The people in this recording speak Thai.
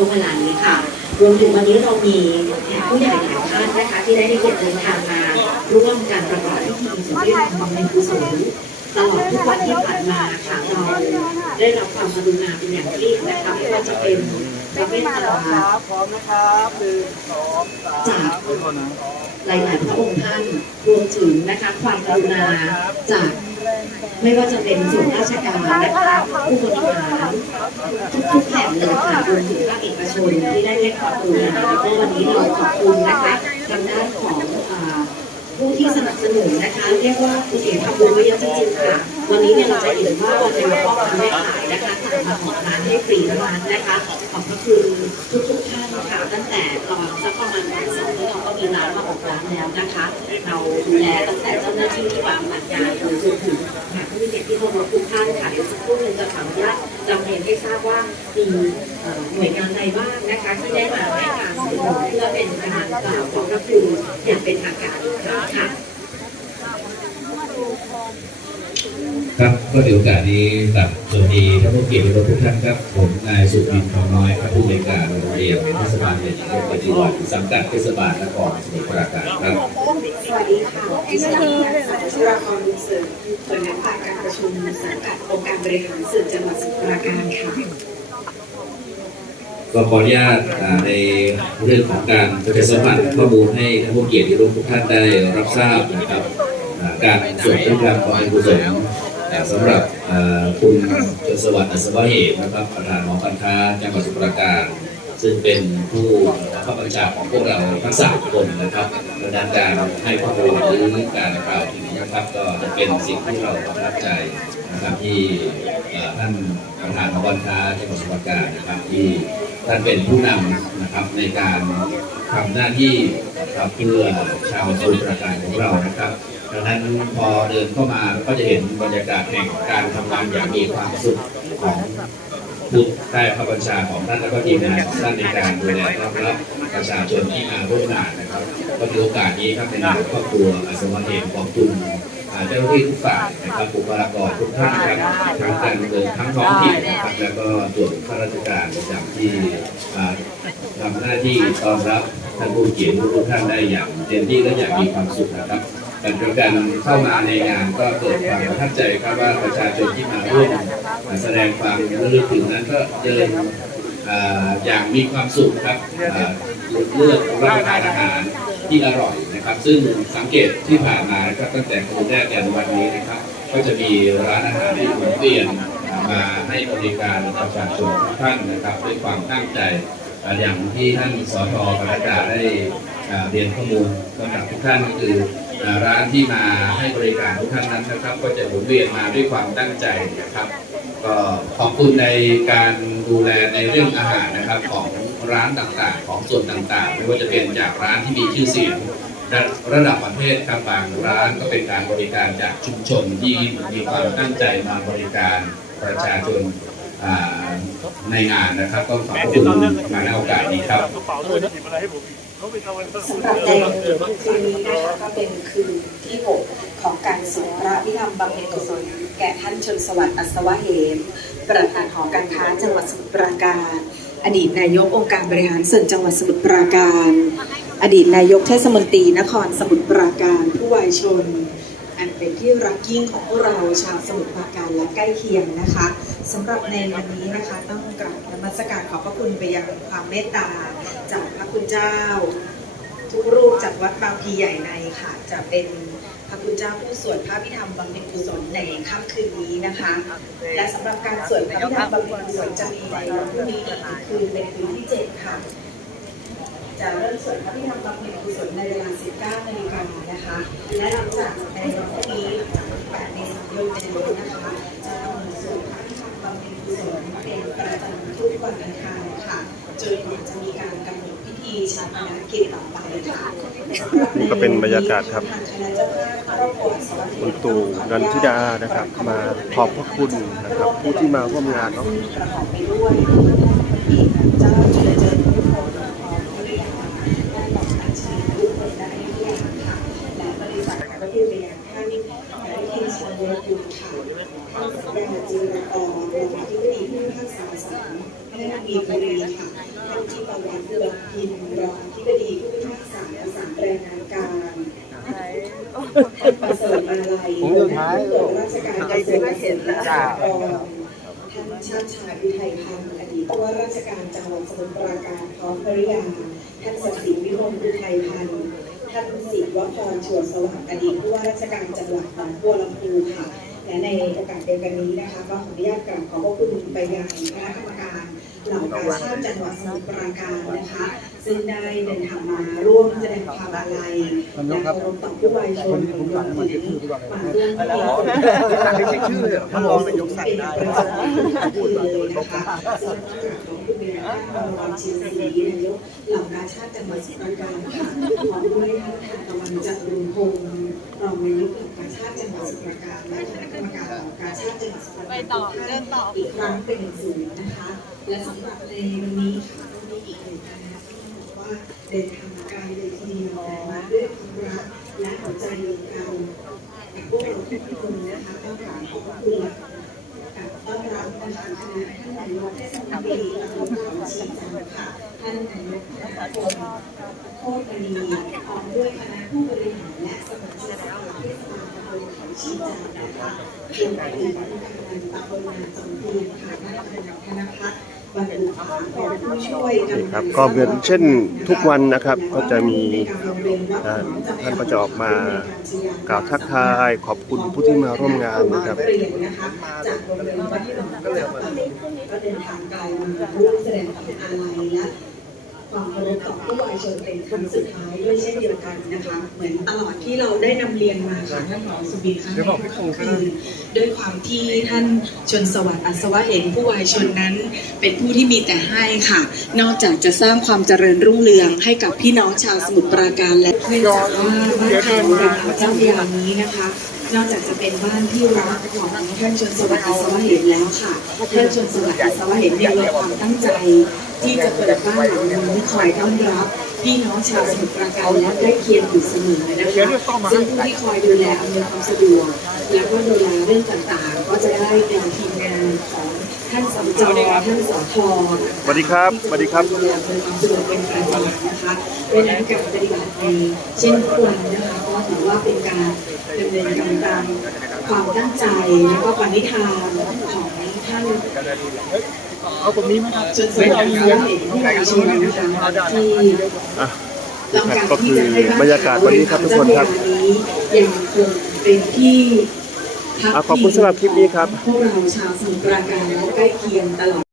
ช่วงเวลานี้ค่ะ รวมถึงวันนี้เรามีแขกผู้ใหญ่หลายท่านนะคะที่ได้ให้เกียรติเดินทางมาร่วมการประกอบพิธีสมเด็จพระเป็นกุศลตลอดทุกวันที่ผ่านมาค่ะเราได้รับความกรุณาเป็นอย่างยิ่งนะคะไม่ว่าจะเป็นพระเมตตาพร้อมนะครับหนึ่งสองสามจากหลายๆพระองค์ท่านรวมถึงนะคะความกรุณาจาก ไม่ว่าจะเป็นส่วนราชการนะคะผู้บริหารทุกๆแห่งเลยค่ะรวมถึงภาคเอกชนที่ได้ให้ความกรุณาแล้วก็วันนี้เราขอบคุณนะคะทางด้านของผู้ที่สนับสนุนนะคะ เรียกว่าคุณเอกทำบุญไว้เยอะจริงๆค่ะ วันนี้เนี่ยเราจะเห็นว่าในพ่อค้าแม่ขายนะคะต่างมาออกร้านให้ฟรีทั้งนั้นนะคะ ขอบพระคุณทุกๆท่านค่ะตั้งแต่ตอนสักประมาณวันสองที่เราก็มีร้านมาออกร้านแล้วนะคะ เราดูแลตั้งแต่เจ้าหน้าที่ที่วางหลักงานจนถึง ราบว่ามีหน่วยงานใดบ้างนะคะที่ได้มาให้การสนับสนุนเพื่อเป็นการกล่าวขอบพระคุณอย่างเป็นทางการรั้งค่ะ ครับก็ในโอกาสนี้กับสวัสดีท่านผู้เกียรติทุกท่านครับ ผมนายสุบินทองน้อยครับผู้บริการโรงเรียนเทศบาลเมืองนครปฏิวัติสังกัดเทศบาลนครสมุทรปราการครับสวัสดีค่ะดิฉันนางสาวชุราพรบุญเสริมหัวหน้าฝ่ายการประชุมสังกัดองค์การบริหารส่วนจังหวัดสมุทรปราการค่ะก็ขออนุญาตอ่าในเรื่องของการประชาสัมพันธ์ข้อมูลให้ท่านผู้เกียรติทุกท่านได้รับทราบนะครับอ่าการสวดพระการของกุศลอ่า สำหรับคุณจสวัสดิ์อัศวะเหตุนะครับประธานหอการค้าจังหวัดสมุทรราการ ซึ่งเป็นผู้บับบัญชาของพวกเราทั้งสามคนนะครับดังนั้นการให้ข้อมูลหรือการกล่าวถึงนะครับก็จะเป็นสิ่งที่เราประทับใจนะครับที่ท่านประธานขอการค้าจังหวัดสมุทรราการนะครับที่ท่านเป็นผู้นำนะครับในการทำหน้าที่นะครับเพื่อชาวสมุทรราการของเรานะครับ ดังนั้นพอเดินเข้ามาก็จะเห็นบรรยากาศแห่งการทำงานอย่างมีความสุขของผู้ใต้พระบัญชาของท่านและก็ทีมงานของท่านในการดูแลต้อนรับประชาชนที่มาร่วมงานนะครับ ก็ถือโอกาสนี้ครับในนามครอบครัวอาสวะเหตุของคุณอ่าเจ้าหน้าที่ทุกฝ่ายนะครับบุคลากรทุกท่านครับทั้งการเมืองทั้งท้องถิ่นนะครับแล้วก็ส่วนข้าราชการประจำที่อ่ทำหน้าที่ต้อนรับท่านผู้เกียรติทุกท่านได้อย่างเต็มที่และอย่างมีความสุขนะครับ การประกันเข้ามาในงานก็เกิดความประทับใจครับว่าประชาชนที่มาร่วมแสดงความระลึกถึงนั้นก็เดินออย่างมีความสุขครับเลือกรับประทานอาหารที่อร่อยนะครับ ซึ่งสังเกตที่ผ่านมานะครับตั้งแต่คืนแรกยันวันนี้นะครับ ก็จะมีร้านอาหารที่หมุนเวียนมาให้บริการประชาชนทุกท่านนะครับด้วยความตั้งใจอ่าอย่างที่ท่านสทปรดาได้เรียนข้อมูลสำหรับทุกท่านก็คือ ร้านที่มาให้บริการทุกท่านนั้นนะครับ ก็จะหมุนเวียนมาด้วยความตั้งใจนะครับ ก็ขอบคุณในการดูแลในเรื่องอาหารนะครับของร้านต่างๆ ของส่วนต่างๆ ไม่ว่าจะเป็นจากร้านที่มีชื่อเสียงระระดับประเทศครับบางร้านก็เป็นการบริการจากชุมชนที่มีความตั้งใจมาบริการประชาชน ในงานนะครับก็ขอบคุณมาในโอกาสนี้ครับกระเป๋าด้วยนะหยิบอกาไปเอาไว้เพิ่มสำหรับในคืนนี้นะคะก็เป็นคืนที่ 6 ของการสวดพระพิธรรมบำเพ็ญกุศลแก่ท่านชนสวัสดิ์อัศวะเหม ประธานหอการค้าจังหวัดสมุทรปราการ อดีตนายกองค์การบริหารส่วนจังหวัดสมุทรปราการ อดีตนายกเทศมนตรีนครสมุทรปราการ ผู้วายชน อันเป็นที่รักยิ่งของพวกเราชาวสมุทรปราการและใกล้เคียงนะคะ สำหรับในวันนี้นะคะต้องกราบนมัสการขอบพระคุณไปยังความเมตตา จากพระคุณเจ้า ทุกรูปจากวัดบางพลีใหญ่ในค่ะ จะเป็นพระคุณเจ้าผู้สวดพระพิธรรมบำเพ็ญกุศลในค่ำคืนนี้นะคะ และสำหรับการสวดพระพิธรรมบำเพ็ญกุศลจะมีในวันพรุ่งนี้อีกคืนเป็นคืนที่เจ็ดค่ะ จะเริ่มสวดพระพิธรรมบำเพ็ญกุศลในเวลา 19นาฬิกานะคะ และหลังจากในวันพรุ่งนี้8เมษายนเป็นต้นนะคะ กวันอังคารค่ะจนกว่าจะมีการกำหนดพิธีชาปนกิจต่อไปค่ะก็เป็นบรรยากาศครับ ทางคณะเจ้าภาพครอบครัวสวัสดิ์ คุณตู่นันทิดานะครับ มาขอบพระคุณนะครับผู้ที่มาร่วมงานเนาะ ประกอบไปด้วยเจ้าเจริญเจริญพุทโธพร้อมวิริยาและหม่อมราชาทุกคนได้วิริยาค่ะ และบริษัทก็คือไปยังท่านนายทินชัยยกุลค่ะท่านสัญญาจีรกรรองอธิบดีผู้พิพากษาศาลแม่นางมีบุรีค่ะ ท่านที่ประวัติเดือนพินรองอธิบดีผู้พิพากษาศาลแรงงานการท่านประเสริฐมาลัยหัวหน้าผู้ตรวจราชการกระทรวงเจ้า ท่านชาติชายวิไทยพันธ์อดีตผู้ว่าราชการจังหวัดสมุทรปราการพร้อมภริยา ท่านสศิวิมลอุทัยพันธ์ท่านศิวพรชวนสวัสดิ์อดีตผู้ว่าราชการจังหวัดหนองบัวลำพูค่ะ และในโอกาสเดียวกันนี้นะคะก็ขออนุญาตกราบขอบพระคุณไปยังคณะกรรมการ เหล่ากาชาติจังหวัดสมุทรปราการนะคะ ซึ่งได้เดินทางมาร่วมแสดงความอาลัยและเคารพต่อผู้วายชนของเราที่มาร่วมที่ชื่อเลยท่านรองนายกสั่งได้ประจำทุกคืนเลยนะคะซึ่งต้องกราบขอบคุณไปยังท่านรองชินศรีนายกเหล่ากาชาติจังหวัดสมุทรปราการค่ะขอบคุณท่านทานตะวันจันทร์รุงพง ศ์รองนายกเหล่ากาชาติจังหวัดสมุทรปราการและคณะกรรมการเหล่ากาชาติจังหวัดสมุทรปราการทุกท่านอีกครั้งเป็นอย่างสูงนะคะ และสำหรับในวันนี้ค่ะก็มีอีกหนึ่งคณะที่บอกว่าเดินทางมาไกลเลยทีเดียวแต่มาด้วยความรักและหัวใจเดียวกันกับพวกเราทุกคนนะคะต้องกราบขอบคุณต้อนรับนะคะคณะท่านนายกเทศมนตรีตำบลเขาชีจันทร์ค่ะ ท่านนายกธนพลโคตรีพร้อมด้วยคณะผู้บริหารและสมาชิกสภาเทศบาลตำบลเขาชีจันทร์นะคะรวมไปถึงผู้การตำบลนาจอมเทียนค่ะท่านคณะพัฒน์บรรลุผาพรผู้ช่วยกันครับก็เหมือนเช่นทุกวันนะครับก็จะมีท่านก็จะออกมากล่าวทักทายขอบคุณผู้ที่มาร่วมงานนะครับเรียนนะคะจากโรงเรียนวัดหนองก็เดินทางไกลมาร่วมแสดงความอาลัยและ ความเคารพต่อผู้วายชนเป็นครั้งสุดท้ายด้วยเช่นเดียวกันนะคะ เหมือนตลอดที่เราได้นำเรียนมาค่ะท่านรองสุบินค่ะคือด้วยความที่ท่านชนสวัสดิ์อัศวะเห็นผู้วายชนนั้น เป็นผู้ที่มีแต่ให้ค่ะ นอกจากจะสร้างความเจริญรุ่งเรืองให้กับพี่น้องชาวสมุทรปราการและเนื่องจากว่าบ้านเขาราเจ้าพระยานี้นะคะนอกจากจะเป็นบ้านที่รักของท่านชนสวัสดิ์อัศวะเห็นแล้วค่ะท่านชนสวัสดิ์อัศวะเห็นยังมีความตั้งใจ ที่จะเปิดบ้านหลังนี้คอยต้อนรับพี่น้องชาวสมุทรปราการและใกล้เคียงอยู่เสมอนะคะซึ่งผู้ที่คอยดูแลอำนวยความสะดวกแล้วก็ดูแลเรื่องต่างๆ ก็จะได้เป็นทีมงานของท่านสจท่านสทสวัสดีครับสวัสดีครับดูแลอำนวยความสะดวกเป็นประจำนะคะเพราะฉะนั้นการปฏิบัติในเช่นทุกวันนะคะก็ถือว่าเป็นการดำเนินการตามความตั้งใจแล้วก็ปณิธานของท่าน เอาตรงนี้ไหมครับจนสุดท้ายแล้วเห็นผู้นำชนนะคะที่อะต้องการก็ที่คือจะให้บรรยากาศวันนี้ครับทุกคนครับเจ้าพะยานี้ยังคงเป็นที่พักอะขอบคุณสำหรับคลิปนี้ครับพวกเราชาวสมุทรปราการและใกล้เคียงตลอด